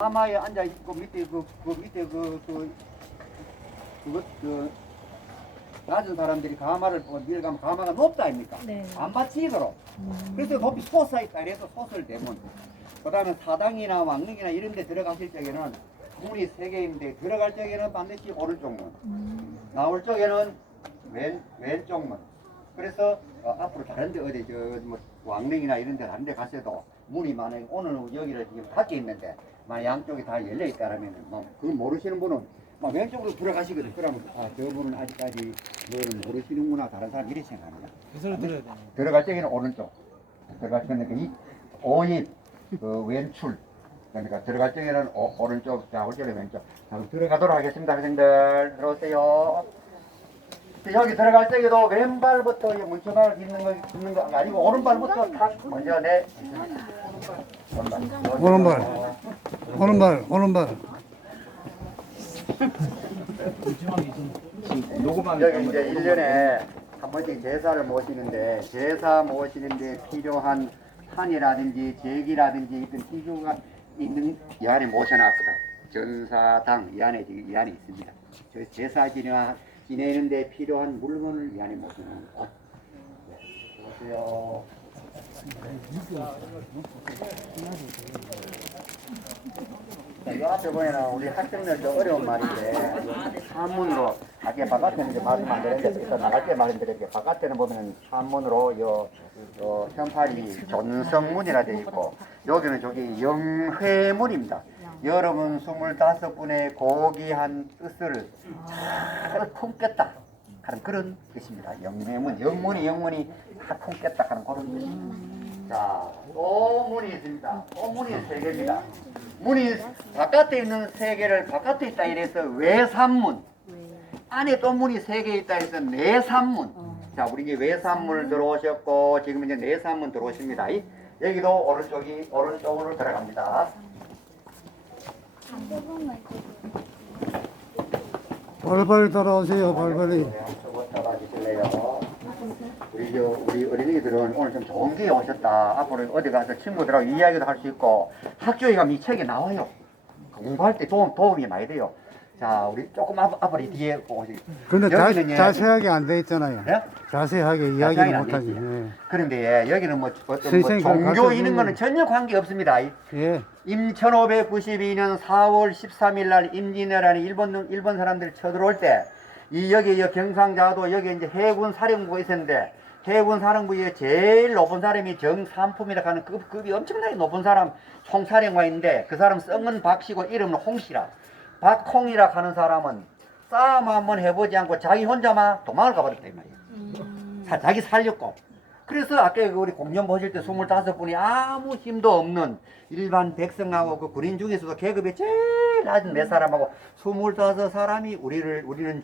가마에 앉아 있고 밑에 밑에 낮은 사람들이 가마를 밀가면 가마가 높다 아닙니까? 네. 안 받치도록. 그래서 높이 솟아 있다 그래서 솟을 대문. 그다음에 사당이나 왕릉이나 이런 데 들어가실 적에는 문이 세 개인데 들어갈 적에는 반드시 오른쪽 문. 나올 적에는 왼쪽 문. 그래서 앞으로 다른 데 어디 뭐 왕릉이나 이런 데 다른 데 가셔도 문이 만약에 오늘 여기를 지금 밖에 있는데 만약 양쪽이 다 열려 있다라면 뭐 그걸 모르시는 분은 막 왼쪽으로 들어가시거든. 그러면 저분은 아직까지 너는 모르시는구나 다른 사람 이렇게 생각합니다. 그래서 들어야 되네. 들어갈 적에는 오른쪽 들어갈 적에는 이 오입 왼출 그러니까 들어갈 적에는 오른쪽 자 올 적에 왼쪽 자 그럼 들어가도록 하겠습니다. 학생들 들어오세요. 여기 들어갈 적에도 왼발부터 문초방을 딛는 거 아니고 오른발부터 탁 먼저 오른발. 여기 이제 1년에 한 번씩 제사를 모시는데 제사 모시는데 필요한 산이라든지 제기라든지 이런 기구가 있는 이 안에 모셔놨거든. 전사당 이 안에 있습니다. 저 제사 지내는데 필요한 물건을 이 안에 모셔놓은 곳. 보세요. 이 앞에 보면은 우리 학생들 좀 어려운 말인데 한문으로 밖에 바깥에는 이제 말씀 안 되는데 그래서 나갈 때 말씀드릴게요. 바깥에는 보면은 한문으로 요 현팔이 존성문이라 되어 있고 여기는 저기 영회문입니다. 여러분 25분의 고귀한 뜻을 잘 품겠다 하는 그런 뜻입니다. 영회문, 영문이 다 품겠다 하는 그런 뜻입니다. 자, 또 문이 있습니다. 또 문이 3개입니다. 문이 바깥에 있는 3개를 바깥에 있다 이래서 외산문. 안에 또 문이 3개 있다 해서 내산문. 자, 우리 이제 외산문 들어오셨고 지금 이제 내산문 들어오십니다. 여기도 오른쪽으로 들어갑니다. 발발이 따라오세요. 발발이. 한쪽으로 따라주실래요? 우리 어린이들은 오늘 좀 좋은 기회에 오셨다. 앞으로 어디 가서 친구들하고 이야기도 할 수 있고 학교에 가면 이 책이 나와요. 공부할 때 도움이 많이 돼요. 자, 우리 조금 앞으로 뒤에 오시죠. 근데 자세하게 안 돼 있잖아요. 네? 자세하게 이야기는 자세하게는 안 못하지. 되지. 예. 그런데 여기는 뭐 어떤 선생님, 종교 이런 가르쳐주는- 거는 전혀 관계 없습니다. 예. 임 1592년 4월 13일 날 임진왜란이 일본 사람들이 쳐들어올 때 여기 경상자도 여기 이제 해군 사령부가 있었는데 해군 사령부에 제일 높은 사람이 정삼품이라 하는 급이 엄청나게 높은 사람 총사령관인데 그 사람 성은 박씨고 이름은 홍씨라. 박홍이라 하는 사람은 싸움 한번 해보지 않고 자기 혼자만 도망을 가버렸단 말이에요. 자기 살렸고. 그래서 아까 우리 공연 보실 때 25분이 아무 힘도 없는 일반 백성하고 그 군인 중에서도 계급이 제일 낮은 몇 사람하고 25사람이 우리는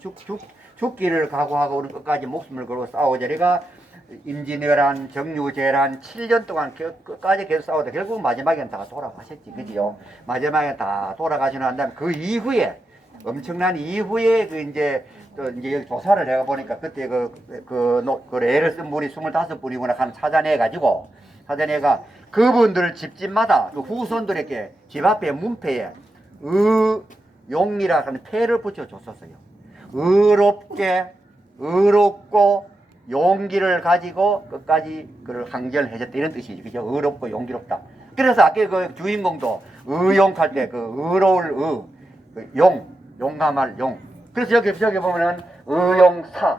죽기를 각오하고 우리 끝까지 목숨을 걸고 싸우자리가 임진왜란, 정유재란 7년 동안 끝까지 계속 싸우다 결국 마지막엔 다 돌아가셨지, 그지요? 마지막에 다 돌아가시고 난 다음에 그 이후에 엄청난 이후에 이제 여기 조사를 해가 보니까 그때 그 애를 쓴 분이 25분이구나 하는 찾아내가지고 그분들 집집마다 그 후손들에게 집 앞에 문패에 의용이라 하는 패를 붙여줬었어요. 의롭고 용기를 가지고 끝까지 그를 항전해줬다 이런 뜻이죠. 그죠? 의롭고 용기롭다. 그래서 아까 그 주인공도 의용할 때 그 의로울 용감할 용. 그래서 여기 보면은 의용사.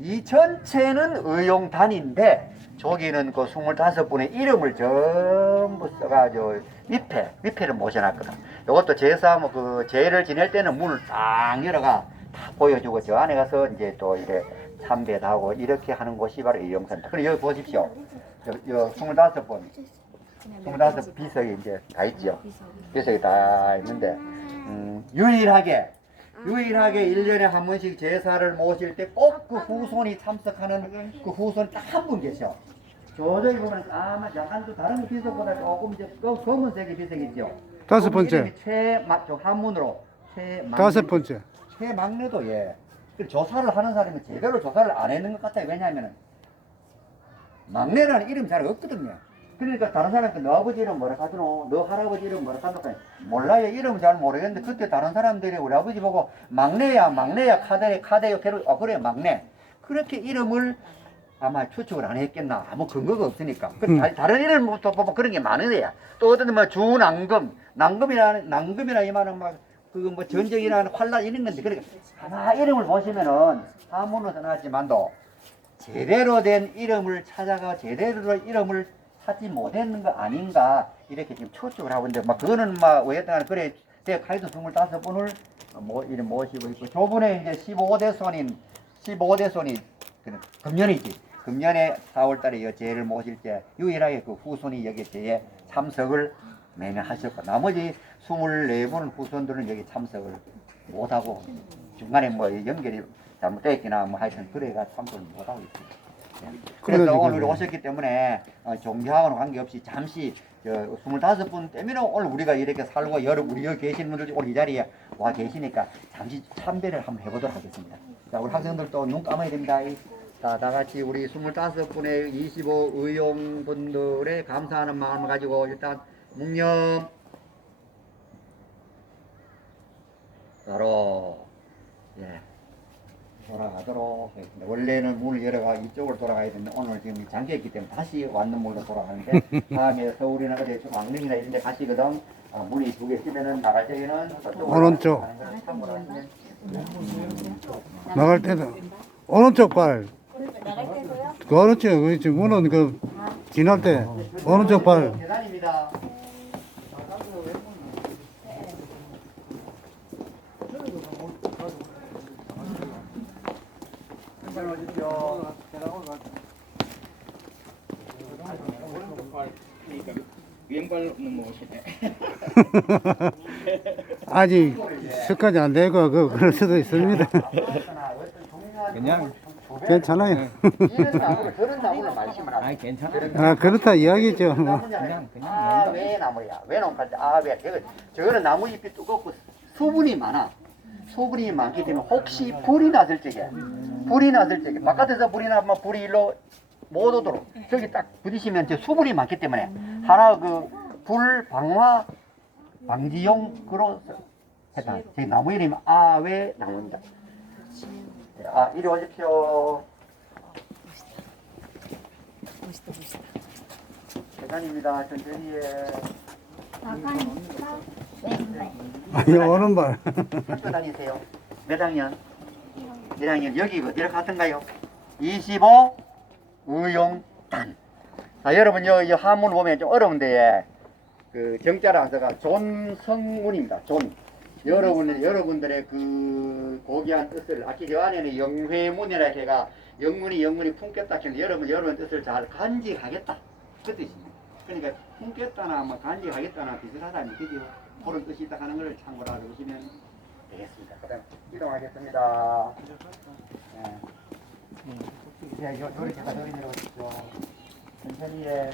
이 전체는 의용단인데 저기는 그 25분의 이름을 전부 써가지고 위패를 모셔놨거든. 이것도 제사 그 제를 지낼 때는 문을 딱 열어가 다 보여주고 저 안에 가서 이제 또 이래 참배도 하고 이렇게 하는 곳이 바로 의용사입니다. 그럼 여기 보십시오. 요 25분, 25 비석이 이제 다 있죠. 비석이 다 있는데 유일하게 1년에 한 번씩 제사를 모실 때 꼭 그 후손이 참석하는 그 후손 딱 한 분 계셔. 저기 보면 아마 약간 또 다른 비석보다 조금 이제 검은색의 비석이 있죠. 5번째. 한문으로 다섯 번째. 최막내도 조사를 하는 사람이 제대로 조사를 안 했는 것 같아요. 왜냐하면 막내라는 이름이 잘 없거든요. 그러니까 다른 사람한테 너 아버지 이름 뭐라 하더노? 너 할아버지 이름 뭐라 하노? 몰라요. 이름 잘 모르겠는데 그때 다른 사람들이 우리 아버지 보고 막내야 카데요 그래 막내. 그렇게 이름을 아마 추측을 안 했겠나. 아무 근거가 없으니까. 다른 이름부터 보면 그런 게 많은데야. 또 어떤 뭐 난금이나 이 말은 막 그 뭐 전쟁이나 환란 이런 건데 그러니까 하나 이름을 보시면은 한문으로 나왔지만도 제대로 된 이름을 찾아가 제대로 된 이름을 찾지 못했는 거 아닌가 이렇게 지금 추측을 하고 있는데 막 그거는 막 왜였다 그래 제가 카이도 25분을 뭐 이름 모시고 있고 저번에 이제 15대 손이 금년이지 금년에 4월달에 제를 모실 때 유일하게 그 후손이 여기 제에 참석을 매년 하셨고 나머지 24분 후손들은 여기 참석을 못하고 중간에 뭐 연결이 잘못됐기나 뭐 하여튼 그래가 참석을 못하고 있습니다. 그래서 오늘 오셨기 때문에 종교하고는 관계없이 잠시 25분 때문에 오늘 우리가 이렇게 살고 여러분 우리 여기 계신 분들 오늘 이 자리에 와 계시니까 잠시 참배를 한번 해보도록 하겠습니다. 자 우리 학생들도 눈 감아야 됩니다. 자, 다 같이 우리 25분의 25 의용분들의 감사하는 마음을 가지고 일단 묵념 바로 돌아가도록 하겠습니다. 원래는 문을 열어가 이쪽으로 돌아가야 되는데 오늘 지금 잠겨있기 때문에 다시 왔는 문으로 돌아가는데 다음에 서울이나 어디 왕릉이나 이런 데 가시거든 문이 두 개 쓰면은 나갈 때에는 오른쪽 나갈 때도 오른쪽 발 그렇죠. 그렇지. 문은 그 지날 때 오른쪽 발. 계단입니다. 왼발은 뭐 오시네. 아직 습관이 안 되고 그럴 수도 있습니다. 그냥 괜찮아요. 이런 나무를 저런 나무를 말씀을 하세요. 괜찮아. 아 그렇다 이야기죠. 그냥 왜 나무야? 왜 나무까지? 왜? 저거는 나무 잎이 두껍고 수분이 많아. 수분이 많기 때문에 혹시 불이 났을 적에 바깥에서 불이 나면 불이 일로 못 오도록 저기 딱 부딪히면 저 수분이 많기 때문에 하나 그 불 방화 방지용으로 했다. 저기 나무 이름이 아외 나무입니다. 이리 오십시오. 계단입니다. 천천히 해. 아니 오른발. 학교 다니세요? 몇 학년? 1학년. 여기 어디로 갔던가요? 25 의용단. 자, 여러분 여 한문 보면 좀 어려운데 그 정자를 안 써가 존성문입니다. 존. 여러분들의 그 고귀한 뜻을 아까 저 안에는 영회문이라 해가 영문이 품겠다 했는데 여러분 뜻을 잘 간직하겠다 그 뜻입니다. 그러니까 품겠다나 뭐 간직하겠다나 비슷하다는 그죠? 그런 뜻이 있다 하는 걸 참고로 알아보시면 되겠습니다. 그다음 이동하겠습니다. 네, 요리 내려오십시오. 천천히 해.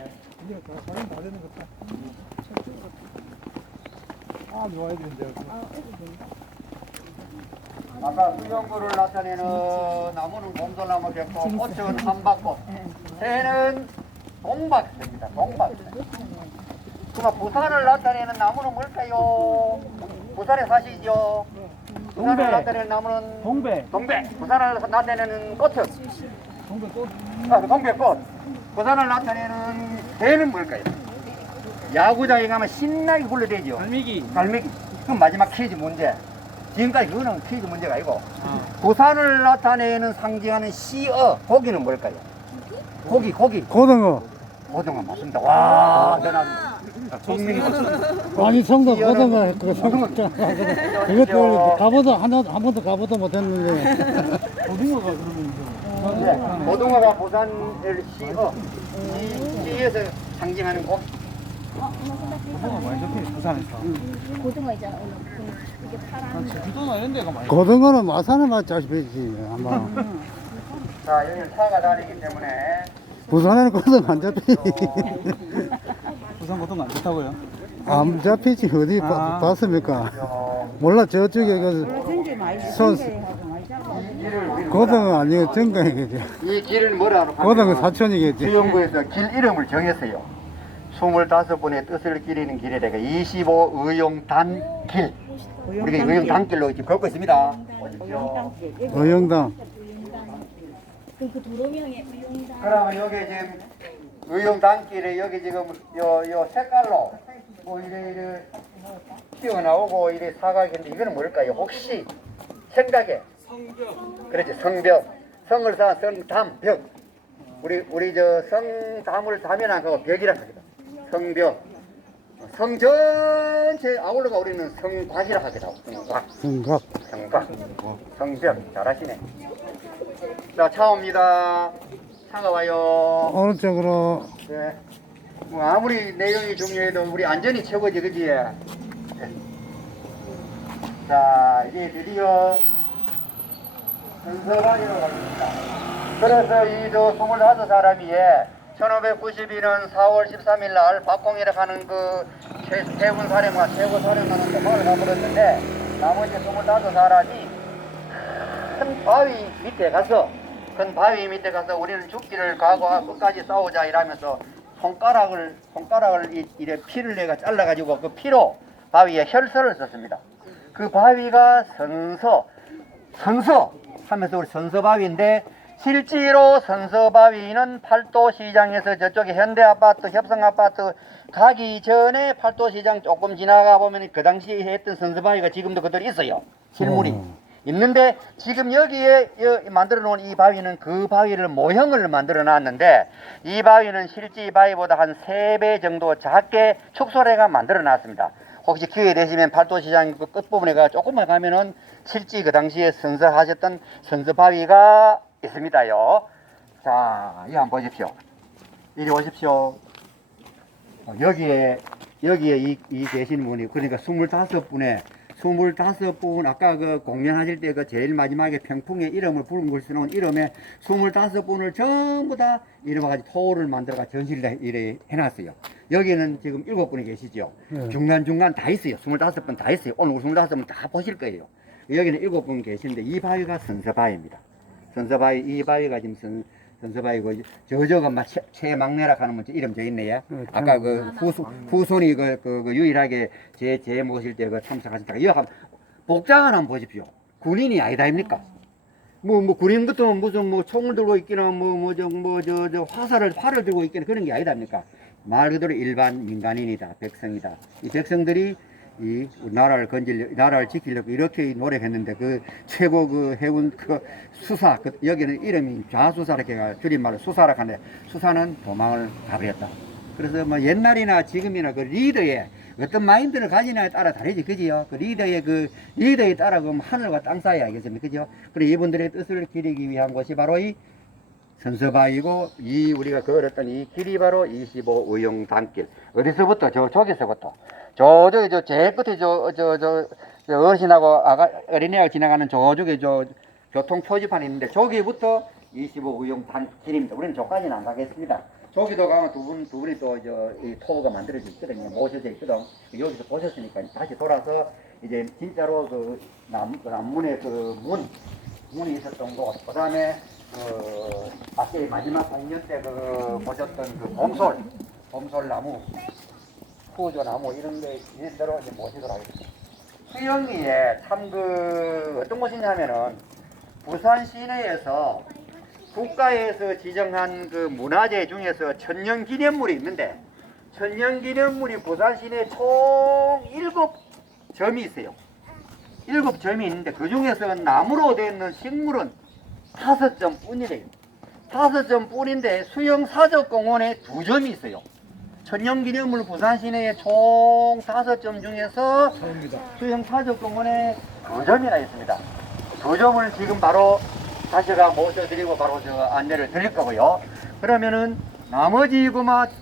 놓아야 되는데. 아까 수영구를 나타내는 나무는 곰돌나무 겠고 꽃은 한박꽃, 새는 동박새입니다. 동박새. 그럼 부산을 나타내는 나무는 뭘까요? 부산에 사시죠? 부산을 나타내는 나무는 동백. 부산을 나타내는 꽃은 동백꽃. 동백꽃. 부산을 나타내는 새는 뭘까요? 야구장에 가면 신나게 굴러대죠. 갈매기. 그럼 마지막 퀴즈 문제. 지금까지 그거는 퀴즈 문제가 아니고 부산을 나타내는 상징하는 시어 고기는 뭘까요? 고기 고등어. 고등어 맞습니다. 와 대단한聪明아니 성도 고등어 그거 이것도 가보도 한 번도 가보도 못했는데. 고등어가 그러면 고등어가 부산을 시에서 상징하는 고기. 고등어 많이 잡히네 부산에서. 고등어 있잖아 오늘 그게 파란 제주도나 이런 데가 많이. 고등어는 마산에 맞자시지 아마. 자 여기 차가 다니기 때문에 부산에는 고등어 안 잡히지. 부산 고등어 안 좋다고요? 안 잡히지 어디 봤습니까? 몰라 저쪽에 고등어 아니고 정강이겠지. 이 길을 뭐라 하노? 고등어 사촌이겠지. 수영구에서 길 이름을 정했어요. 25분의 뜻을 기리는 길에 내가 25 의용단길. 우리가 의용단길로 지금 걷고 있습니다. 오십시오. 의용당. 그 도로명의 의용당. 그러면 여기 지금 의용단길에 여기 지금 요 색깔로 뭐 이래 튀어나오고 이래 사각인데 이거는 뭘까요? 혹시 생각에 그렇지 성벽 성을 쌓은 성담벽 우리 저 성담을 담여난 거 벽이라 합니다. 성벽 성 전체 아울러가 우리는 성곽이라 하기도 하고 생각. 성곽 성벽 잘하시네. 자 차옵니다. 차가 와요. 오른쪽으로. 네. 뭐 아무리 내용이 중요해도 우리 안전이 최고지 그지? 네. 자 이제 드디어 선서방이라고 합니다. 그래서 이저 25사람이 1592년 4월 13일 날 박공이라고 하는 그 최군 사령관 최고 사령관은 도망을 가버렸는데 나머지 25사람이 큰 바위 밑에 가서 우리는 죽기를 각오하고 끝까지 싸우자 이러면서 손가락을 이래 피를 내가 잘라가지고 그 피로 바위에 혈서를 썼습니다. 그 바위가 선서 하면서 우리 선서바위인데 실제로 선서바위는 팔도시장에서 저쪽에 현대아파트, 협성아파트 가기 전에 팔도시장 조금 지나가 보면 그 당시에 했던 선서바위가 지금도 그대로 있어요. 실물이. 있는데 지금 여기에 만들어 놓은 이 바위는 그 바위를 모형을 만들어 놨는데 이 바위는 실제 바위보다 한 3배 정도 작게 축소래가 만들어 놨습니다. 혹시 기회 되시면 팔도시장 그 끝부분에 조금만 가면은 실제 그 당시에 선서하셨던 선서바위가 있습니다요. 자, 이거 한번 보십시오. 이리 오십시오. 여기에 이 계신 분이 그러니까 25분 아까 그 공연하실 때 그 제일 마지막에 평풍의 이름을 부른 걸 쓰는 이름에 25분을 전부 다 이름가지고 토를 만들어가 전시를 이래 해놨어요. 여기는 지금 7분이 계시죠. 중간중간 다 있어요. 25분 다 있어요. 오늘 25분 다 보실 거예요. 여기는 7분 계시는데 이 바위가 선서바위입니다. 선서바위 이 바위가 지금 선서바위고 저거가 막 최막내라 하는 분 이름 저 있네요. 아까 그 후손이 그 유일하게 제 모실 때 그 참석하셨다가 이거 복장 하나 한번 보십시오. 군인이 아니다 아닙니까? 뭐 군인 같은 무슨 뭐 총을 들고 있기나 저 활을 들고 있기나 그런 게 아니다 아닙니까? 말 그대로 일반 민간인이다, 백성이다. 이 백성들이 이 나라를 지키려고 이렇게 노력했는데 그 최고 그 해군 그 수사 여기는 이름이 좌수사 이렇게 줄임말로 수사라 하는데 수사는 도망을 가버렸다. 그래서 뭐 옛날이나 지금이나 그 리더의 어떤 마인드를 가지냐에 따라 다르지 그지요? 그 리더에 따라 그 하늘과 땅 사이 알겠습니까? 그죠? 그래 이분들의 뜻을 기리기 위한 것이 바로 이 선서바위고 이 우리가 걸었던 이 길이 바로 25 의용단길. 어디서부터 저기서부터 저쪽에 제일 끝에 어르신하고 어린애가 지나가는 저쪽에 교통 표지판이 있는데 저기부터 25 의용단길입니다. 우리는 저까지는 안 가겠습니다. 저기도 가면 두 분이 또 이 토가 만들어져 있거든요. 모셔져 있거든. 여기서 보셨으니까 다시 돌아서 이제 진짜로 그 남문에 그 문이 있었던 곳. 그 다음에 앞에 마지막 공연 때 보셨던 그 봄솔나무, 후조나무 이런 데 있는 대로 이제 모시도록 하겠습니다. 수영리에 참 어떤 곳이냐면은 부산 시내에서 국가에서 지정한 그 문화재 중에서 천년기념물이 있는데 천년기념물이 부산 시내에 총 7점이 있어요. 7점이 있는데 그 중에서 나무로 되어 있는 식물은 5점 뿐이래요. 5점 뿐인데 수영사적공원에 2점이 있어요. 천년기념물 부산 시내에 총 5점 중에서 수영사적공원에 2점이나 있습니다. 2점을 지금 바로 다시가 모셔드리고 바로 안내를 드릴 거고요. 그러면은 나머지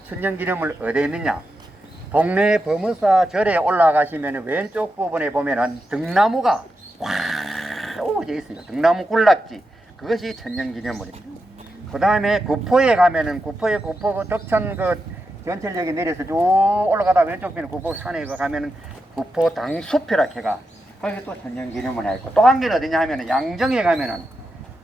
천년기념물 어디에 있느냐? 동네 범어사 절에 올라가시면 왼쪽 부분에 보면은 등나무가 꽉 오져 있어요. 등나무 군락지. 그것이 천년기념물입니다. 그 다음에 구포에 가면은 구포 덕천 전철역에 내려서 쭉 올라가다 왼쪽 편에 구포 산에 가면은 구포 당숲이라 해가 거기 또 천년기념물이 있고 또 한 개는 어디냐 하면은 양정에 가면은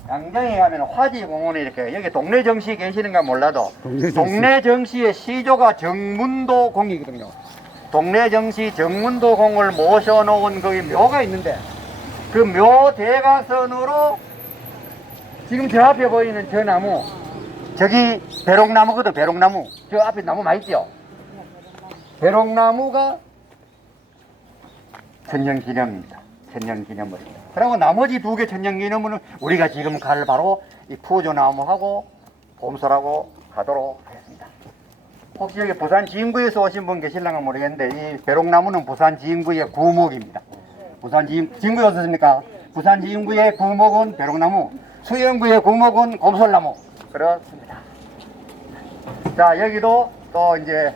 양정에 가면 화지공원에 이렇게 여기 동네 정시 계시는가 몰라도 동네 정시. 동네 정시의 시조가 정문도 공이거든요. 동네 정시 정문도 공을 모셔놓은 거기 묘가 있는데 그 묘 대각선으로 지금 저 앞에 보이는 저 나무 저기 배롱나무거든. 배롱나무 저 앞에 나무 많이 있죠. 배롱나무가 천년기념입니다. 천년기념물입니다. 그리고 나머지 두 개 천년기념물은 우리가 지금 갈 바로 이 푸조나무하고 봄소라고 가도록 하겠습니다. 혹시 여기 부산 지인구에서 오신 분 계실랑가 모르겠는데 이 배롱나무는 부산 지인구의 구목입니다. 부산 지인구에 오셨습니까? 부산 지인구의 구목은 배롱나무, 수영구의 구목은 곰솔나무. 그렇습니다. 자, 여기도 또 이제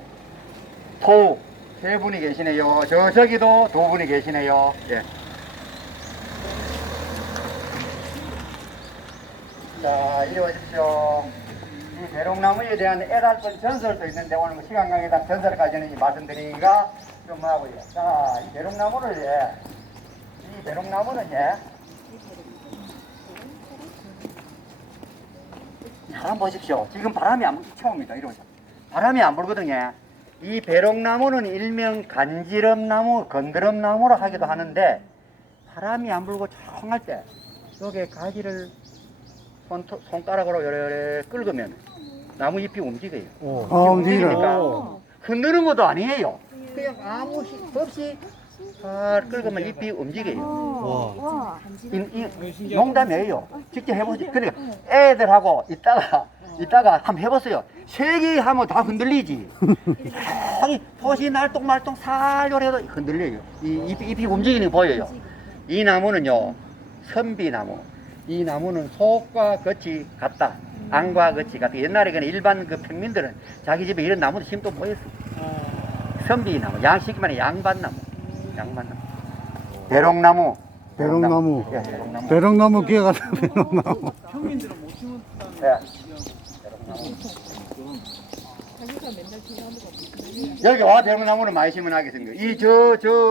토 세 분이 계시네요. 저기도 두 분이 계시네요. 예. 자, 이리 오십시오. 이 배롱나무에 대한 애달픈 전설도 있는데 오늘 시간 관계상 전설까지는 말씀드리기가 좀 하고요. 자, 이 배롱나무는 한번 보십시오. 지금 바람이 안 불기 처음입니다. 이리 오십시오. 바람이 안 불거든요. 이 배롱나무는 일명 간지럼나무, 건드럼나무로 하기도 하는데 바람이 안 불고 조용할 때 여기에 가지를 손가락으로 요래 긁으면 나무 잎이 움직여요. 움직이니까. 흔드는 것도 아니에요. 그냥 아무 힘 없이 잘 긁으면 잎이 움직여요. 농담이에요. 직접 해보세요. 그러니까 애들하고 이따가 한번 해보세요. 세 개 하면 다 흔들리지. 폿이 날똥말똥 살살 해도 흔들려요. 잎이 움직이는 게 보여요. 이 나무는요, 선비나무. 이 나무는 속과 겉이 같다. 안과 겉이 같다. 옛날에 그냥 일반 그 평민들은 자기 집에 이런 나무도 심도 보였어. 선비나무, 양식이 말해 양반나무. 배롱나무. 배롱나무. 예, 배롱나무. 배롱나무 기어가다 배롱나무. 평민들은 못 심었다는 예. 여기 와 배롱나무는 많이 심어나겠습니다.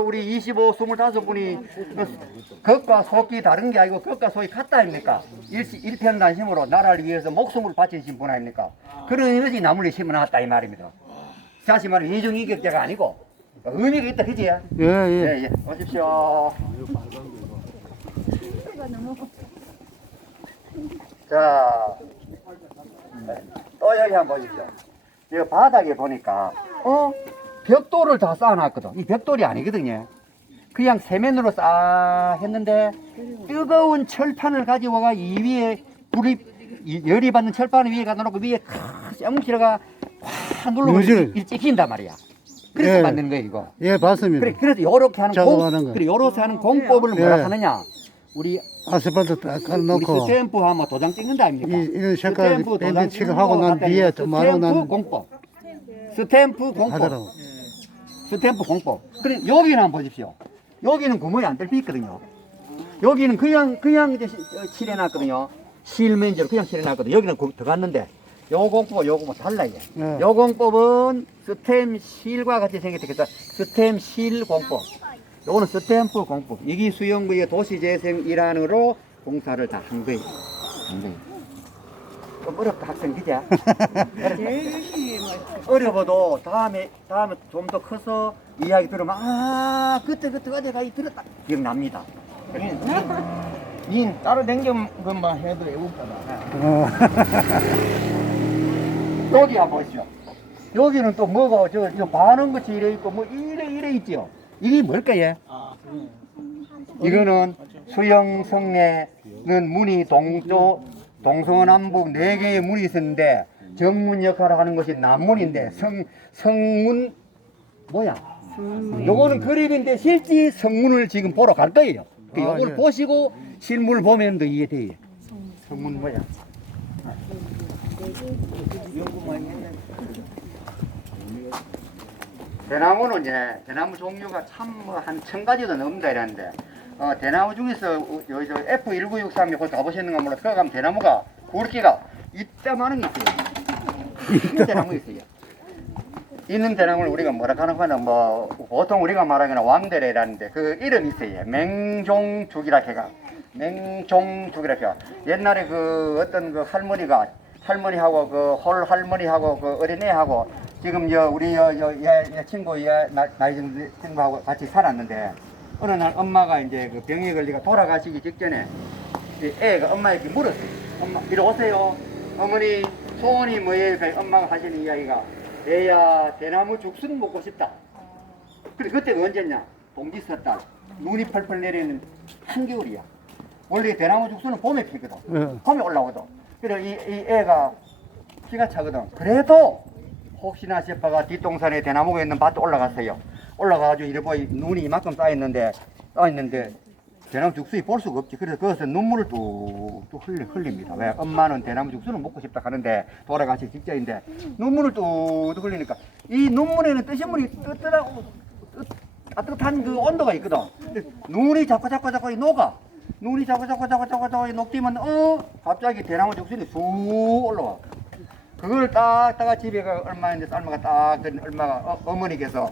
우리 25, 25분이 겉과 속이 다른 게 아니고 겉과 속이 같다 아닙니까? 일편단심으로 나라를 위해서 목숨을 바치신 분 아닙니까? 그런 것이 나무를 심어놨다 이 말입니다. 다시 말해 이중이격자가 아니고 의미가 있다 그지? 예. 예. 오십시오. 자, 또 여기 한번 보십시오. 이 바닥에 보니까 벽돌을 다 쌓아놨거든. 이 벽돌이 아니거든요. 그냥 세면으로 쌓아 했는데 뜨거운 철판을 가지고 가 이 위에 열이 받는 철판 위에 갖다 놓고 위에 쏨실어가 확 누르면 찍힌단 말이야. 그래서 예. 만드는 거예요 이거. 예, 봤습니다. 그래서 요렇게 하는 작업하는 거. 요렇게 하는 공법을 뭐라 예. 하느냐? 우리 아스팔트 딱 우리 깔아놓고 스탬프 하면 도장 찍는다 아닙니까? 이런 색깔 스탬프 밴드 도장 칠을 하고 난 찍는 뒤에 거 좀 갖다 하고 난 스탬프 공법. 스탬프 공법. 하더라고. 스탬프 공법. 그래 여기는 한번 보십시오. 여기는 구멍이 안 뚫려 있거든요. 여기는 그냥 이제 칠해놨거든요. 실면제로 그냥 칠해놨거든요. 여기는 들어갔는데 요 공법 요거 뭐 달라요. 네. 요 공법은 스탬실과 같이 생겼다. 그래서 스탬실 공법. 요거는 스탬프 공법. 이기 수영구의 도시재생 일환으로 공사를 다 한 거예요. 좀 어렵다 학생 그죠? 어려워도 다음에 좀 더 커서 이야기 들으면 그때 어디가 들었다 기억납니다. 닌 따로 댕긴 것만 해도 애국자다. 여기 한번 보시죠. 여기는 또 뭐가 저 반응 것이 이래 있고 뭐 이래 있죠. 이게 뭘까요? 이거는 수영성내는 문이 동서남북 4개의 문이 있었는데 정문 역할을 하는 것이 남문인데 성문 뭐야? 요거는 그림인데 실제 성문을 지금 보러 갈 거예요. 요걸 예. 보시고 실물 보면 더 이해돼요. 성문 뭐야? 대나무는 대나무 종류가 참 한 1000가지도 넘는다 이랬는데 대나무 중에서 여기 F1963에 거기 가보셨는가 몰라. 거기 가면 대나무가 굵기가 이따만한 게 있어요. 있는 대나무 있어요. 있는 대나무를 우리가 뭐라 하는 거는 뭐 보통 우리가 말하기는 왕대래라는데 그 이름이 있어요. 맹종죽이라 해가 맹종죽이라고. 옛날에 그 어떤 그 할머니하고 그 홀할머니하고 그 어린애하고 지금 우리 친구 나이 든 친구하고 같이 살았는데 어느 날 엄마가 이제 그 병에 걸리가 돌아가시기 직전에 이 애가 엄마에게 물었어요. 엄마 이리 오세요. 어머니 소원이 뭐예요? 그러니까 엄마가 하시는 이야기가 애야 대나무 죽순 먹고 싶다. 그래 그때가 언제냐? 동지 섣달 눈이 펄펄 내리는 한겨울이야. 원래 대나무 죽순은 봄에 피거든. 예. 봄에 올라오거든. 그래 이 애가 키가 차거든. 그래도 혹시나 싶어가 뒷동산에 대나무가 있는 밭에 올라갔어요. 올라가가지고 이래 보이 눈이 이만큼 쌓였는데 대나무 죽순이 볼 수가 없지. 그래서 거기서 눈물을 뚝뚝 흘립니다. 왜? 엄마는 대나무 죽순을 먹고 싶다 하는데 돌아가시 직전인데 눈물을 뚝뚝 흘리니까 이 눈물에는 뜨신물이 따뜻한 그 온도가 있거든. 근데 눈이 자꾸 녹아. 눈이 자꾸 녹디면 갑자기 대나무 죽순이 쑥 올라와. 그걸 딱 집에 가 얼마 이제 삶아가 딱 얼마가 어머니께서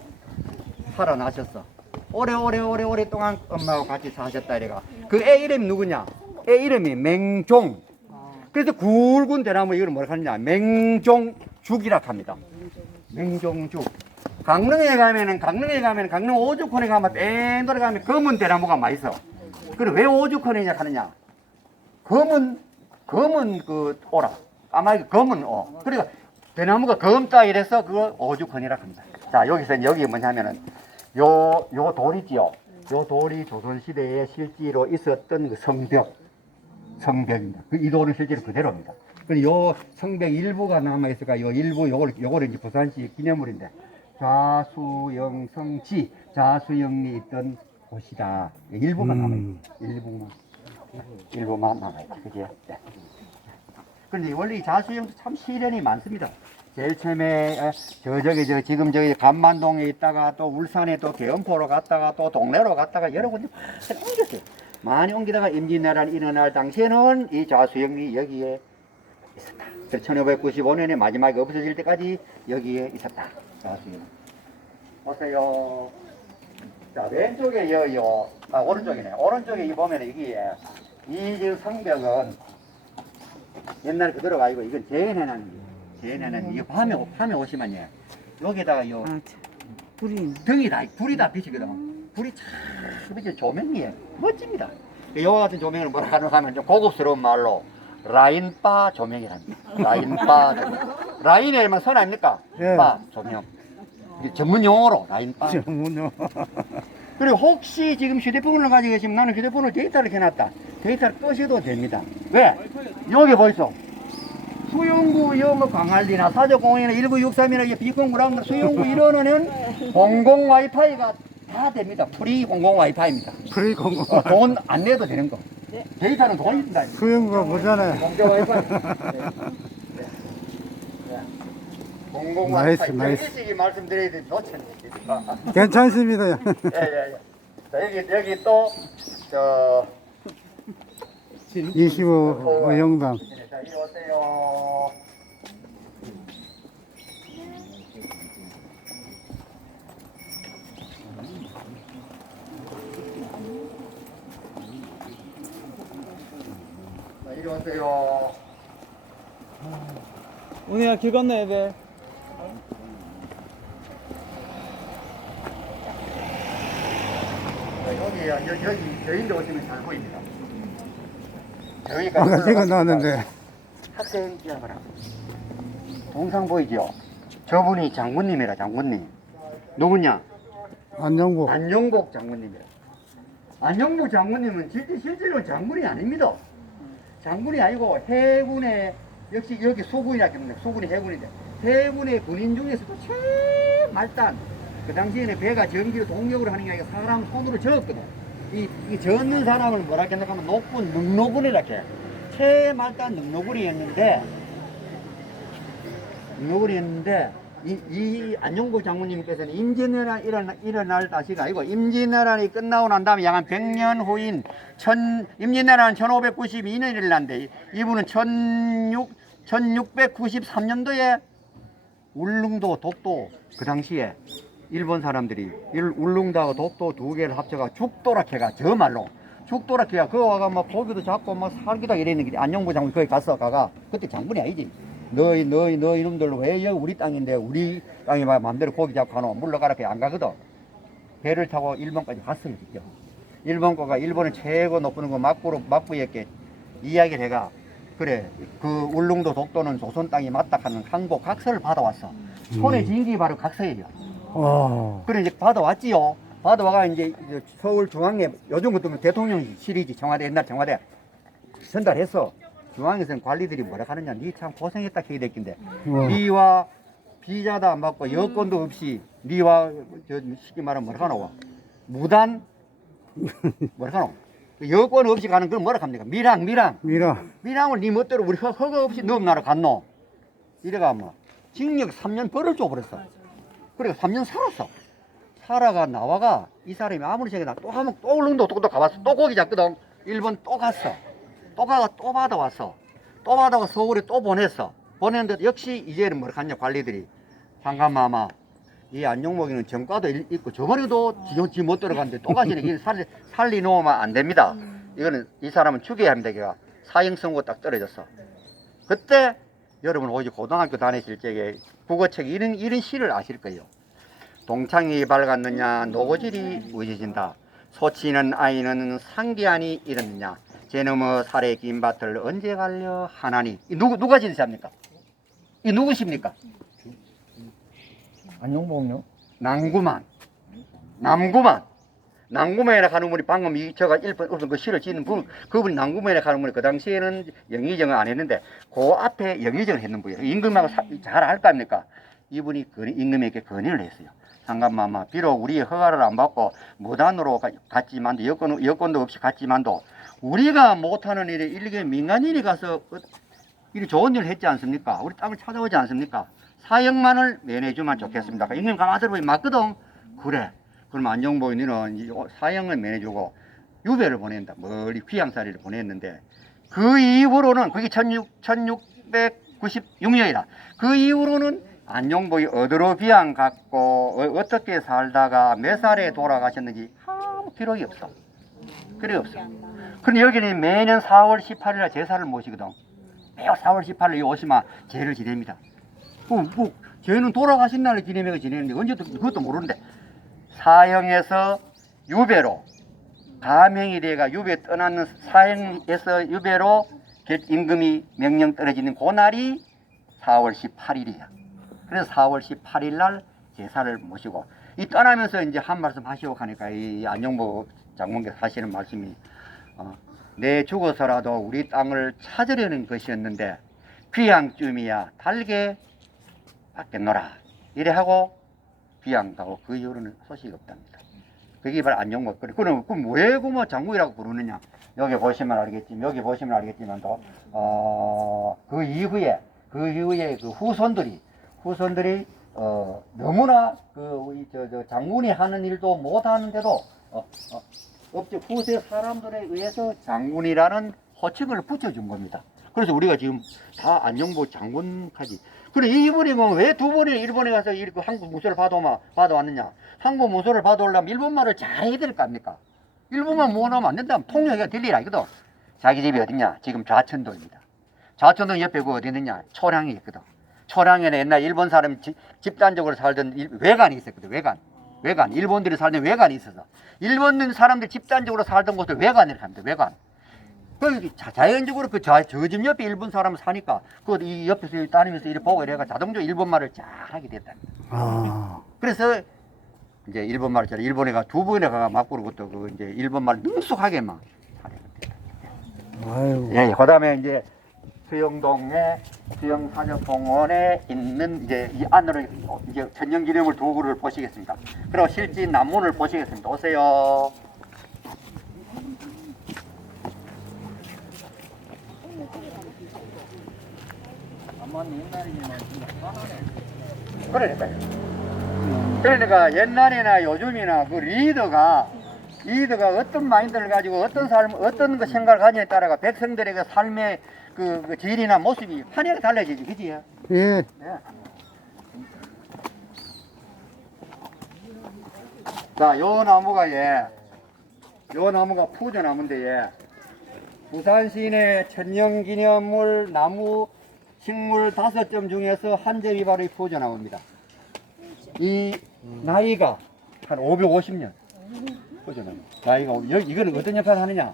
살아나셨어. 오래오래 동안 엄마하고 같이 사셨다 이래가. 그 애 이름이 누구냐? 애 이름이 맹종. 그래서 굵은 대나무 이걸 뭐라 하느냐? 맹종죽이라 합니다. 맹종죽. 강릉에 가면 강릉 오죽헌에 가면 뺑 돌아가면 검은 대나무가 맛있어. 그래 왜 오죽헌이냐 하느냐? 검은 그 오라. 까마귀 검은 오. 그러니까 대나무가 검다 이래서 그거 오죽헌이라 합니다. 자 여기 뭐냐면은 요 돌이지요. 요 돌이 조선시대에 실제로 있었던 그 성벽입니다. 이 돌은 실제로 그대로입니다. 그리고 요 성벽 일부가 남아있으니까 요 일부 요거를 이제 부산시 기념물인데 자수영성지 자수영리 있던 곳이다. 일부만 남아있어요. 일부만 남아있다. 그죠? 네. 그런데 원래 이 자수영도 참 시련이 많습니다. 제일 처음에 지금 저기 간만동에 있다가 또 울산에 또 계엄포로 갔다가 또 동래로 갔다가 여러 군데 많이 옮겼어요. 많이 옮기다가 임진왜란 일어날 당시에는 이 자수영이 여기에 있었다. 1595년에 마지막에 없어질 때까지 여기에 있었다. 자수영. 보세요. 자 왼쪽에 오른쪽이네. 오른쪽에 이 보면 여기에 이 지금 성벽은 옛날에 그대로 가지고 이건 재현해놨는 거예요. 얘네는 이게 밤에 오시면 여기다가 불이 다 비치거든. 불이 참 비치 조명이 멋집니다. 요 같은 조명을 뭐라 하면 좀 고급스러운 말로 라인바 조명이랍니다. 라인바 조명. 라인에만 선 아닙니까? 예. 바 조명. 전문 용어로 라인바. 전문요. 그리고 혹시 지금 휴대폰을 가지고 계시면 나는 휴대폰을 데이터를 켜놨다. 데이터를 끄셔도 됩니다. 왜? 여기 보이소. 수영구 영어 광안리나 사저공원이나 1963이나 비공구랑 수영구 이러는 공공 와이파이가 다 됩니다. 프리 공공 와이파이입니다. 프리 공공. 돈 안 내도 되는 거. 데이터는 돈이 든다. 수영구가 보잖아요. 공공 와이파이. 네. 공공 와이파이. 일찍이 말씀드려야 돼. 좋잖아요. 괜찮습니다. 예. 자, 여기 또 25 영당. 자, 이리 오세요. 자, 이리 오세요. 은혜야 길 건너야 돼. 자, 여기 저인데 오시면 잘 보입니다. 아까 제가 나왔는데. 학생 기합을 동상 보이죠? 저분이 장군님이라 장군님. 누구냐? 안정복. 안영복 장군님이라. 안영복 장군님은 실제로 장군이 아닙니다. 장군이 아니고 해군의 역시 여기 소군이라 합니다. 소군이 해군인데 해군의 군인 중에서도 제일 말단. 그 당시에는 배가 전기로 동력으로 하는 게 아니라 사람 손으로 저었거든. 이 젓는 사람을 뭐라 생각하면 높은 능노군이라 해. 최말단 능노군이었는데 이 안영복 장군님께서는 임진왜란 일어날 다시가 아니고 임진왜란이 끝나고 난 다음에 약 한 100년 후인 임진왜란은 1592년에 일어났는데 이분은 1693년도에 울릉도 독도 그 당시에 일본 사람들이 울릉도하고 독도 두 개를 합쳐가 죽도라 해가 저 말로 죽도록 해야 그거 와가 막 고기도 잡고 막 살기도 이랬는 게 안녕부 장군 거기 갔어 가가 그때 장군이 아니지. 너희 놈들로 왜 여기 우리 땅인데 우리 땅에 막 마음대로 고기 잡고 가노 물러가라 안 가거든. 배를 타고 일본까지 갔어요 직접. 일본 거가 일본의 최고 높은 거 막부였게 이야기를 해가 그래 그 울릉도 독도는 조선 땅이 맞다 하는 항복 각서를 받아왔어. 손에 쥔 게 바로 각서예요. 그래 이제 받아왔지요. 받아와가 이제 서울 중앙에 요즘 같은 대통령실이지 청와대 옛날 청와대 전달했어. 중앙에서는 관리들이 뭐라 하느냐 니 참 고생했다 해야 될긴데 니와 비자도 안 받고 여권도 없이 니와 저 쉽게 말하면 뭐라 하노 무단 뭐라 하노 여권 없이 가는 건 뭐라 합니까 밀항을 니 멋대로 우리 허가 없이 넘나라 갔노 이래가 뭐 징역 3년 벌을 줘버렸어. 그래 3년 살았어. 살아가 나와가 이 사람이 아무리 생각나 또 하면 또 울릉도 또 가봤어. 또 고기 잡거든. 일본 또 갔어. 또 가가 또 받아왔어. 또 받아가 서울에 또 보냈어. 보냈는데 역시 이제는 뭐라 하냐 관리들이 잠깐만 이 안용목이는 전과도 있고 저번에도 지 못 들어갔는데 또 가시네. 이거 살리 놓으면 안 됩니다. 이거는 이 사람은 죽여야 합니다. 걔가 사형 선고 딱 떨어졌어. 그때 여러분 오직 고등학교 다니실 적에 국어책 이런 시를 아실 거예요. 동창이 밝았느냐 노고질이 우지진다. 소치는 아이는 상기하니 이랬느냐. 제놈의 살에 긴 밭을 언제 갈려 하나니. 이 누가 지으십니까? 이 누구십니까? 안녕봉요. 남구만이라 하는 분이 방금 제가 1번 그 시를 지는 그분이 남구만이라 하는 분이 그 당시에는 영의정을 안 했는데 그 앞에 영의정을 했는 분이에요. 임금하고 잘 알 거 아닙니까? 이분이 임금에게 건의를 했어요. 잠깐만 비록 우리의 허가를 안 받고 무단으로 갔지만도 여건도 없이 갔지만도 우리가 못하는 일에 일개 민간인이 가서 이리 좋은 일을 했지 않습니까? 우리 땅을 찾아오지 않습니까? 사형만을 면해주면 좋겠습니다. 임금 가만히 들어보니 맞거든. 그래. 그럼 안정복이 너는 사형을 면해주고 유배를 보낸다. 멀리 귀양살이를 보냈는데 그 이후로는 그게 1696년이다. 그 이후로는 안용복이 어디로 귀양 갔고 어떻게 살다가 몇 살에 돌아가셨는지 아무 기록이 없어. 기록이 없어. 근데 여기는 매년 4월 18일에 제사를 모시거든. 매월 4월 18일 오시면 제를 지냅니다. 쟤는 돌아가신 날을 지내는데 언제 그것도 모르는데 사형에서 유배로 감형이 돼가 유배 떠나는 사형에서 유배로 임금이 명령 떨어지는 그날이 4월 18일이야. 그래서 4월 18일 날 제사를 모시고 이 떠나면서 이제 한 말씀 하시고 하니까 이 안용복 장군께서 하시는 말씀이 내 죽어서라도 우리 땅을 찾으려는 것이었는데 귀향쯤이야 달게 받겠노라 이래 하고 귀향 가고 그 이후로는 소식이 없답니다. 그게 바로 안용복. 그럼 왜 뭐 장군이라고 부르느냐? 여기 보시면 알겠지만도 그 이후에 그 후손들이 너무나 그 장군이 하는 일도 못 하는데도 후세 사람들에 의해서 장군이라는 호칭을 붙여준 겁니다. 그래서 우리가 지금 다 안용복 장군까지. 그래 이분이 뭐 왜 두 번이나 일본에 가서 이렇게 한국 문서를 받아왔느냐? 한국 문서를 받아오려면 일본말을 잘해야 될 거 아닙니까? 일본말 못하면 안 된다면 통역해야 될 일 아니거든. 자기 집이 어디냐? 지금 좌천도입니다. 좌천도 옆에 그 어디 있느냐? 초량이 있거든. 초량에는 옛날 일본 사람 집단적으로 살던 외관이 있었거든. 외관. 일본들이 살던 외관이 있어서 일본 사람들 집단적으로 살던 곳을 외관이라고 합니다. 외관. 자연적으로 저 집 옆에 일본 사람 사니까 이 옆에서 다니면서 이렇게 보고 이래가 자동적으로 일본말을 잘 하게 됐다. 그래서 이제 일본말을 잘 일본에가 두 번이나 가 맞부르고 또 이제 일본말 능숙하게만 잘해요. 예, 그다음에 이제 수영동에 수영사적공원에 있는 이제 이 안으로 이제 천년기념물 두 그루를 보시겠습니다. 그리고 실제 남문을 보시겠습니다. 오세요. 그러니까 옛날이나 요즘이나 그 리더가 어떤 마인드를 가지고 어떤 그 생각을 가지냐에 따라가 백성들의 삶의 그 질이나 모습이 환하게 달라지지, 그지? 예. 네. 자, 요 나무가 요 나무가 푸저나무인데 예. 부산 시내 천년기념물 나무 식물 5점 중에서 한 점이 바로 이 푸저나무입니다. 이 나이가 한 550년. 푸저나무. 나이가 이거는 어떤 역할을 하느냐?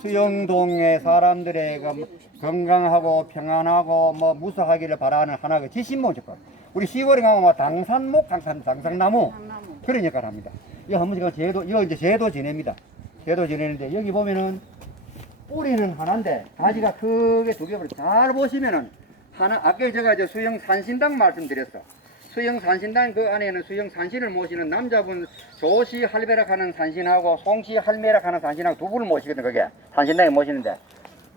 수영동의 사람들의 건강하고 평안하고 뭐 무사하기를 바라는 하나의 지신목 역할. 우리 시골에 가면 뭐 당산목, 당산나무 그런 역할을 합니다. 이거 한 번씩 이거 이제 제도 지냅니다. 제도 지내는데 여기 보면은 뿌리는 하나인데 가지가 크게 두 개를 잘 보시면은 하나 아까 제가 이제 수영 산신당 말씀드렸어. 수영 산신당 그 안에는 수영 산신을 모시는 남자분 조시 할배락 하는 산신하고 송시 할매락 하는 산신하고 두 분을 모시거든. 그게 산신당에 모시는데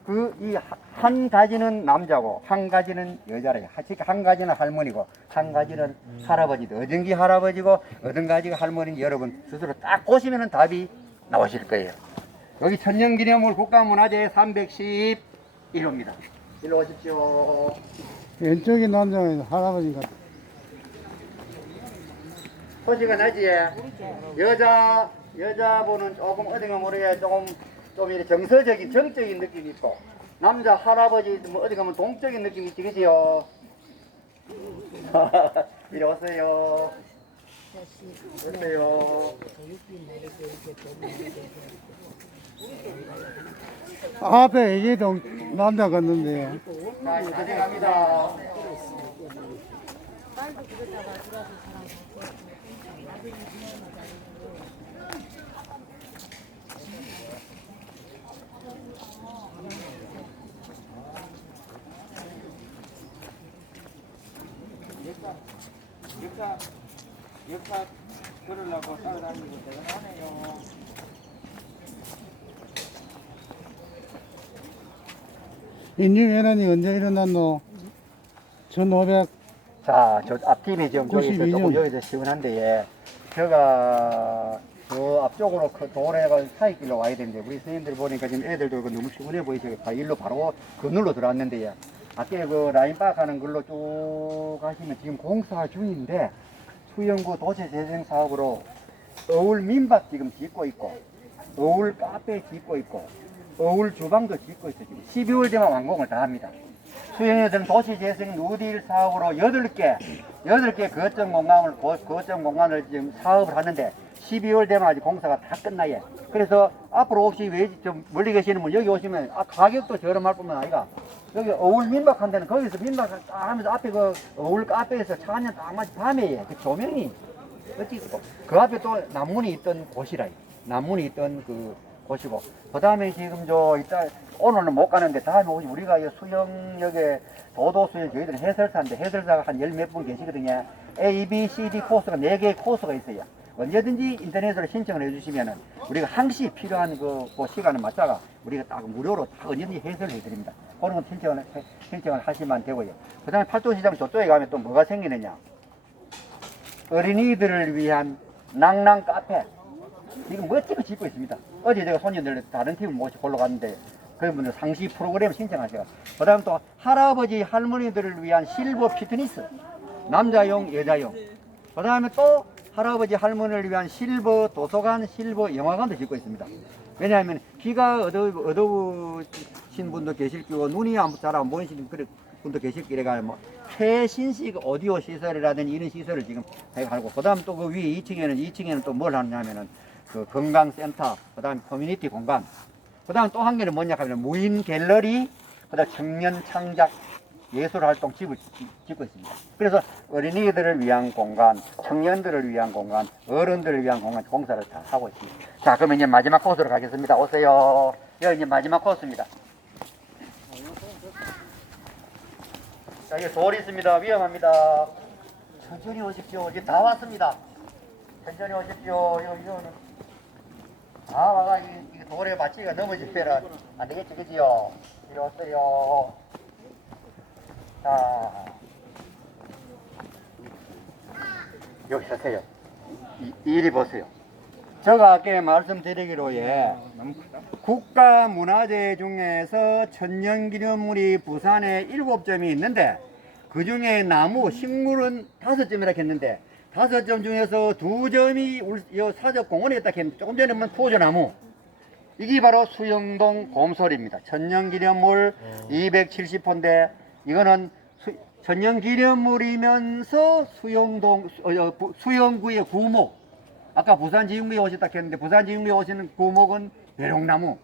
그 이 한 가지는 남자고 한 가지는 여자래요. 한 가지는 할머니고 한 가지는 할아버지도 어등기 할아버지고 어등가지가 할머니. 여러분 스스로 딱 보시면은 답이 나오실 거예요. 여기 천년기념물 국가문화재 311호입니다. 일로 오십시오. 왼쪽에 남자가 할아버지 같아. 소식은 나지. 여자분은 조금 어딘가 모르게 좀 이렇게 정서적인 정적인 느낌이 있고 남자 할아버지 뭐 어디 가면 동적인 느낌이 있지 그지요? 이리 오세요. 오세요. 앞에 이게 남자 같는데요. 자, 가져갑니다. 역사 걸으려고 따라다니고 대단하네요. 인증회란이 언제 일어났노? 1500. 자, 저 앞팀이 지금 저기서 92년. 조금 여기서 시원한데, 예. 제가 저 앞쪽으로 그 도로가 사이길로 와야 되는데, 우리 선생님들 보니까 지금 애들도 너무 시원해 보이시고, 일로 바로 그늘로 들어왔는데, 예. 아까 그 라인박 하는 걸로 쭉 가시면 지금 공사 중인데, 수영구 도시재생 사업으로 어울 민박 지금 짓고 있고, 어울 카페 짓고 있고, 어울 주방도 짓고 있어요. 지금 12월 되면 완공을 다 합니다. 수영여정 도시재생 누딜 사업으로 8개 거점 공간을 지금 사업을 하는데 12월 되면 아직 공사가 다 끝나요. 그래서 앞으로 혹시 왜 좀 멀리 계시는 분 여기 오시면 가격도 저렴할 뿐만 아니라 여기 어울 민박 한 데는 거기서 민박 딱 하면서 앞에 그 어울 카페에서 차 한잔 딱 마시 밤에 그 조명이 어찌고 그 앞에 또 남문이 있던 곳이라 남문이 있던 그 곳이고 그 다음에 지금 이따 오늘은 못 가는데 다음에 오지 우리가 이 수영역에 도도수영 저희들은 해설사인데 해설사가 한 열 몇 분 계시거든요. A, B, C, D 코스가 4개의 코스가 있어요. 언제든지 인터넷으로 신청을 해주시면은 우리가 항시 필요한 그 시간을 맞춰가 우리가 딱 무료로 다 언제든지 해설을 해드립니다. 그런 건 신청을 하시면 되고요. 그 다음에 팔도시장 저쪽에 가면 또 뭐가 생기느냐. 어린이들을 위한 낭낭 카페. 지금 멋지게 짓고 있습니다. 어제 제가 손님들 다른 팀을 모시고 골로 갔는데 그분들 상시 프로그램 신청하셔가. 그 다음 또 할아버지 할머니들을 위한 실버 피트니스. 남자용 여자용. 그 다음에 또 할아버지 할머니를 위한 실버 도서관, 실버 영화관도 짓고 있습니다. 왜냐하면 귀가 어두우신 분도 계실 거고 눈이 잘 안 보이시는 그런 분도 계실 거래가 뭐 최신식 오디오 시설이라든지 이런 시설을 지금 하고 그 다음 또 그 위에 2층에는 또 뭘 하느냐면은 그 건강센터, 그 다음에 커뮤니티 공간, 그 다음 또 한 개는 뭐냐 하면 무인 갤러리, 그 다음 청년 창작 예술활동 집을 짓고 있습니다. 그래서 어린이들을 위한 공간, 청년들을 위한 공간, 어른들을 위한 공간 공사를 다 하고 있습니다. 자, 그러면 이제 마지막 코스로 가겠습니다. 오세요. 여기 이제 마지막 코스입니다. 자, 이게 돌 있습니다. 위험합니다. 천천히 오십시오. 이제 다 왔습니다. 천천히 오십시오. 이거는 와가 이 돌에 맞추기가 넘어지면 안 되겠지, 그지요? 이리 오세요. 자, 여기 서세요. 이리 보세요. 제가 아까 말씀드리기로 국가문화재 중에서 천년기념물이 부산에 7점이 있는데 그 중에 나무, 식물은 5점이라 했는데 5점 중에서 2점이 사적공원에 있다 했는데 조금 전에 보면 푸저나무 이게 바로 수영동 곰솔입니다. 천연기념물 270호인데 이거는 천연기념물이면서 수영구의 구목. 아까 부산지육미에 오셨다 했는데 부산지육미에 오시는 구목은 배롱나무.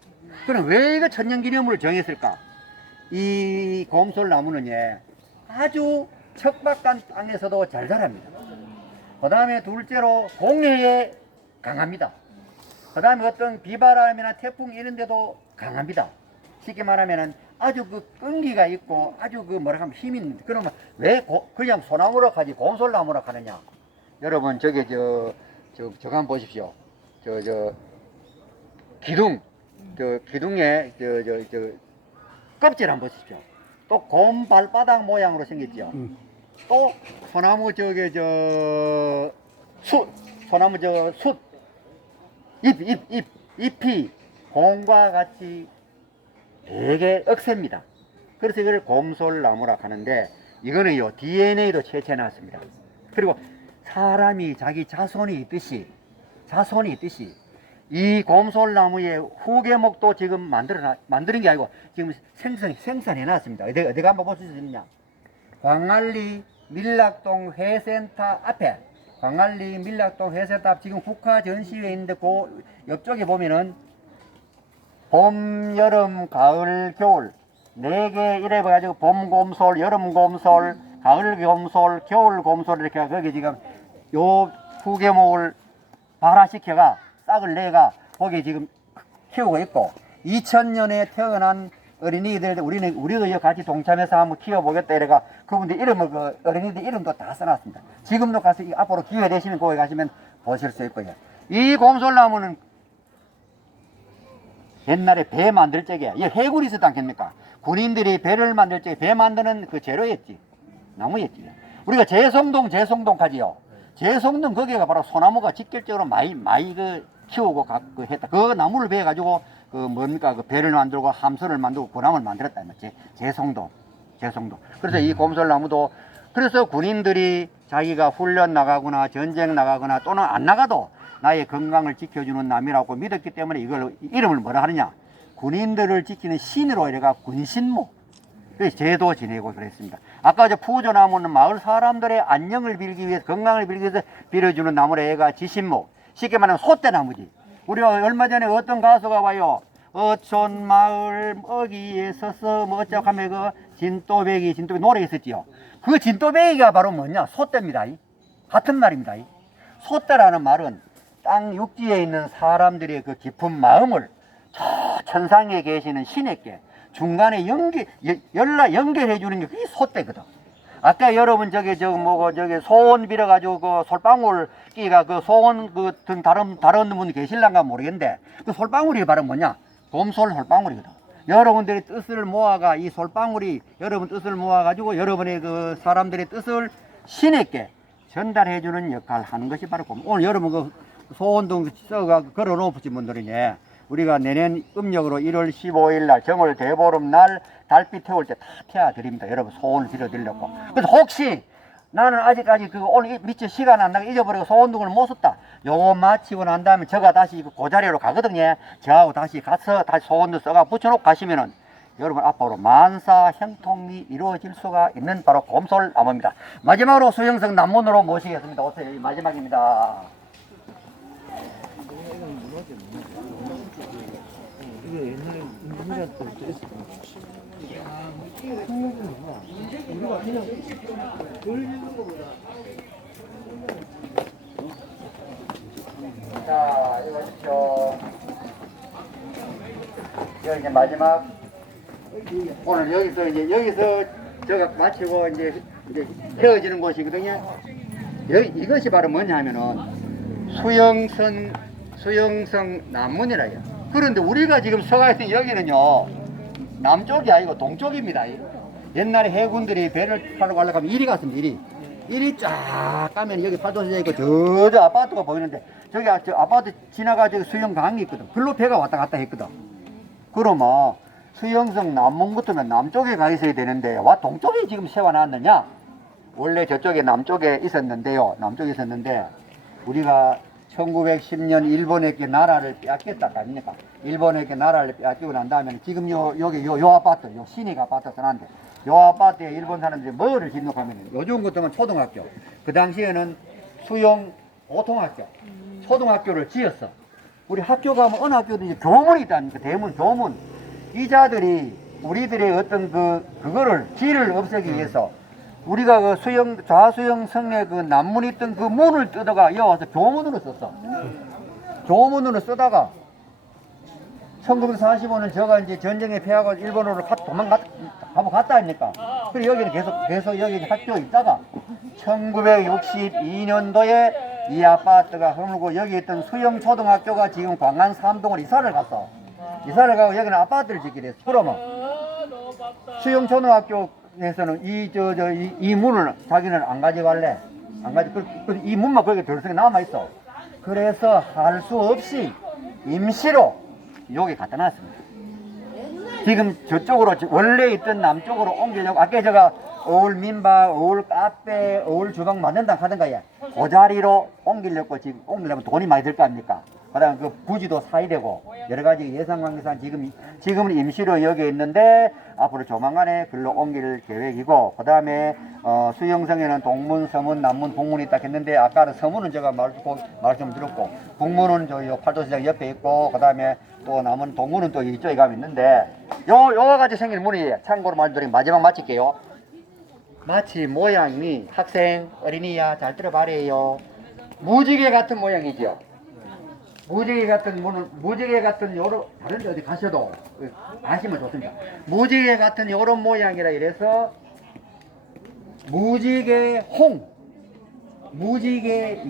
그럼 왜 이거 천연기념물을 정했을까? 이 곰솔나무는 아주 척박한 땅에서도 잘 자랍니다. 그 다음에 둘째로 공해에 강합니다. 그 다음에 어떤 비바람이나 태풍 이런 데도 강합니다. 쉽게 말하면 아주 그 끈기가 있고 아주 그 뭐라 하면 힘이 있는데 그러면 왜 그냥 소나무로 가지 곰솔나무로 가느냐? 여러분 저기 저거 한번 보십시오. 기둥 기둥에 껍질 한번 보십시오. 또 곰 발바닥 모양으로 생겼죠. 또 소나무 소나무 숯 잎이 곰과 같이 되게 억셉니다. 그래서 이걸 곰솔나무라 하는데 이거는요 DNA도 채취해놨습니다. 그리고 사람이 자기 자손이 있듯이 이 곰솔나무의 후계목도 지금 만드는 게 아니고 지금 생산해놨습니다. 어디가 한번 볼 수 있느냐? 광안리 밀락동 회센터 앞에 광안리 밀락동 회센터 앞 지금 국화전시회에 있는데 그 옆쪽에 보면은 봄, 여름, 가을, 겨울 4개 이래 가지고 봄 곰솔, 여름 곰솔, 가을 곰솔, 겨울 곰솔 이렇게 거기 지금 요 후계목을 발화시켜가 싹을 내가 거기 지금 키우고 있고 2000년에 태어난 어린이들 우리도 같이 동참해서 한번 키워보겠다 이래가 그분들 이름을 그 어린이들 이름도 다 써놨습니다. 지금도 가서 앞으로 기회 되시면 거기 가시면 보실 수 있고요. 이 곰솔나무는 옛날에 배 만들 적에 이 해굴이 있었지 않겠습니까? 군인들이 배를 만들 적에 배 만드는 그 재료였지. 나무였지. 우리가 제송동 제송동 거기가 바로 소나무가 직결적으로 많이 그 키우고 했다. 그 나무를 베어 가지고 그 배를 만들고 함선을 만들고 군함을 만들었다 이거지. 제송동. 그래서 이 곰솔나무도 그래서 군인들이 자기가 훈련 나가거나 전쟁 나가거나 또는 안 나가도 나의 건강을 지켜주는 나무라고 믿었기 때문에 이걸 이름을 뭐라 하느냐? 군인들을 지키는 신으로 이래가 군신모. 그래서 제도 지내고 그랬습니다. 아까 저 푸우조나무는 마을 사람들의 안녕을 빌기 위해서 건강을 빌기 위해서 빌어주는 나무라 얘가 지신모. 쉽게 말하면 소떼나무지. 우리가 얼마 전에 어떤 가수가 와요. 어촌 마을 어기에 서서 뭐 어쩌고 하면 그 진또배기 노래 있었지요. 그 진또배기가 바로 뭐냐? 소떼입니다. 같은 말입니다. 소떼라는 말은 땅 육지에 있는 사람들의 그 깊은 마음을 저 천상에 계시는 신에게 중간에 연결해 주는 게 그게 소떼거든. 아까 여러분 저기 소원 빌어가지고 그 솔방울 끼가 그 소원 등 다른 분이 계실란가 모르겠는데 그 솔방울이 바로 뭐냐? 곰솔 솔방울이거든. 여러분들의 뜻을 모아가 이 솔방울이 여러분 뜻을 모아가지고 여러분의 그 사람들의 뜻을 신에게 전달해 주는 역할을 하는 것이 바로 오늘 여러분 그 소원등 써가 걸어 놓으신 분들이네. 우리가 내년 음력으로 1월 15일 날 정월 대보름 날 달빛 태울 때 다 태워드립니다. 여러분 소원을 빌어드리려고. 그래서 혹시 나는 아직까지 오늘 미처 시간 안 나게 잊어버리고 소원등을 못 썼다. 요거 마치고 난 다음에 제가 다시 그 자리로 가거든요. 저하고 다시 가서 다시 소원등 써가 붙여놓고 가시면은 여러분 앞으로 만사 형통이 이루어질 수가 있는 바로 곰솔나무입니다. 마지막으로 수영성 남문으로 모시겠습니다. 오세요. 마지막입니다. 이게 옛날에 인문자한테 있었던 우리가 그냥 돌리는 거보다 자, 이거 보십시오. 여기 이제 마지막 오늘 여기서 저가 마치고 이제 헤어지는 곳이거든요. 이것이 바로 뭐냐 하면은 수영성 남문이라 해요. 그런데 우리가 지금 서가 있는 여기는요 남쪽이 아니고 동쪽입니다. 옛날에 해군들이 배를 타러 가려고 하면 이리 갔습니다. 이리 쫙 가면 여기 파도서 있고 저 아파트가 보이는데 저기 저 아파트 지나가지고 수영강이 있거든. 글로 배가 왔다 갔다 했거든. 그러면 수영성 남문 같으면 남쪽에 가 있어야 되는데 와 동쪽에 지금 세워놨느냐? 원래 저쪽에 남쪽에 있었는데요. 남쪽에 있었는데 우리가 1910년 일본에게 나라를 빼앗겼다 아닙니까? 일본에게 나라를 빼앗기고 난 다음에 지금 여기 요 아파트, 요 신익 아파트 선한데 요 아파트에 일본 사람들이 뭐를 짓는하면 요즘 같으면 초등학교, 그 당시에는 수용 고등학교, 초등학교를 지었어. 우리 학교 가면 어느 학교도 이제 교문이 있다니까. 대문, 교문. 이자들이 우리들의 어떤 그거를 길을 없애기 위해서 우리가 그 좌수영 성내 그 남문 있던 그 문을 뜯어가 여기 와서 교문으로 썼어. 교문으로 쓰다가 1945년 저가 이제 전쟁에 패하고 일본으로 갔다 아닙니까? 그리고 여기는 계속 여기 학교에 있다가 1962년도에 이 아파트가 흐물고 여기 있던 수영초등학교가 지금 광안 삼동을 이사를 갔어. 이사를 가고 여기는 아파트를 짓게 됐어. 그러면 수영초등학교에서는 이 문을 자기는 안 가져갈래. 안 가져. 이 문만 거기 들썩 남아있어. 그래서 할 수 없이 임시로 여기 갖다 놨습니다. 지금 저쪽으로 원래 있던 남쪽으로 옮기려고 아까 제가 어울 민박, 어울 카페, 어울 주방 만든다 하던가 그 자리로 옮기려고 지금 옮기려면 돈이 많이 들 거 아닙니까? 그다음 그 부지도 사야 되고 여러 가지 예산 관계상 지금은 임시로 여기 있는데 앞으로 조만간에 글로 옮길 계획이고 그다음에 수영성에는 동문, 서문, 남문, 북문이 딱 했는데 아까는 서문은 제가 말씀드렸고 북문은 저기 팔도시장 옆에 있고 그다음에 또 남은 동문은 또 이쪽에 가면 있는데 요와 같이 생긴 문이 참고로 말드리면 마지막 마칠게요. 마치 모양이 학생 어린이야 잘 들어봐래요. 무지개 같은 모양이죠. 무지개 같은 요런 다른 데 어디 가셔도 아시면 좋습니다. 무지개 같은 요런 모양이라 이래서 무지개 홍, 무지개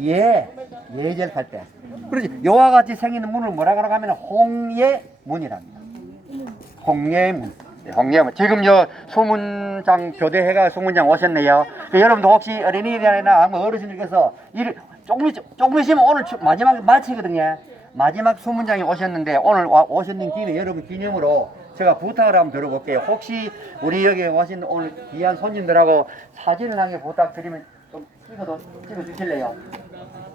예절 할 때. 그렇지. 요와 같이 생기는 문을 뭐라고 하면 홍예 문이랍니다. 홍예 문. 네, 홍예 문. 지금 소문장 교대회가 소문장 오셨네요. 여러분도 혹시 어린이들이나 어르신들께서 조금 있으면 오늘 마지막 마치거든요. 마지막 소문장이 오셨는데 오늘 오셨는 김에 여러분 기념으로 제가 부탁을 한번 들어볼게요. 혹시 우리 여기 오신 오늘 귀한 손님들하고 사진을 한 개 부탁드리면 좀 찍어 주실래요?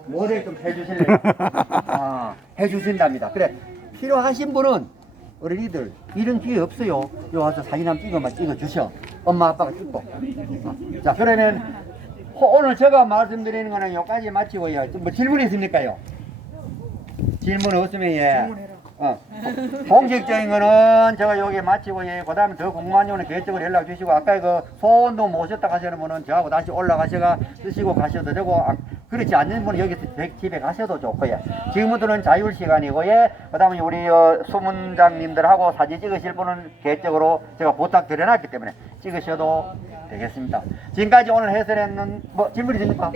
모델 좀 해주실래요? 해주신답니다. 그래 필요하신 분은 어린이들 이런 기회 없어요. 요 와서 사진 한번 찍어 주셔. 엄마 아빠가 찍고. 자 그러면 오늘 제가 말씀드리는 거는 여기까지 마치고요. 뭐 질문 있습니까요? 질문 없으면 공식적인 거는 제가 여기 마치고 그 다음에 더 궁금한 경우는 개적으로 연락 주시고 아까 그 소원도 모셨다 가시는 분은 저하고 다시 올라가셔가 쓰시고 가셔도 되고 그렇지 않는 분은 여기서 집에 가셔도 좋고요. 지금부터는 자율 시간이고요. 그 다음에 우리 소문장님들하고 사진 찍으실 분은 개적으로 제가 부탁 드려놨기 때문에 찍으셔도 되겠습니다. 지금까지 오늘 해설했는 질문 있습니까?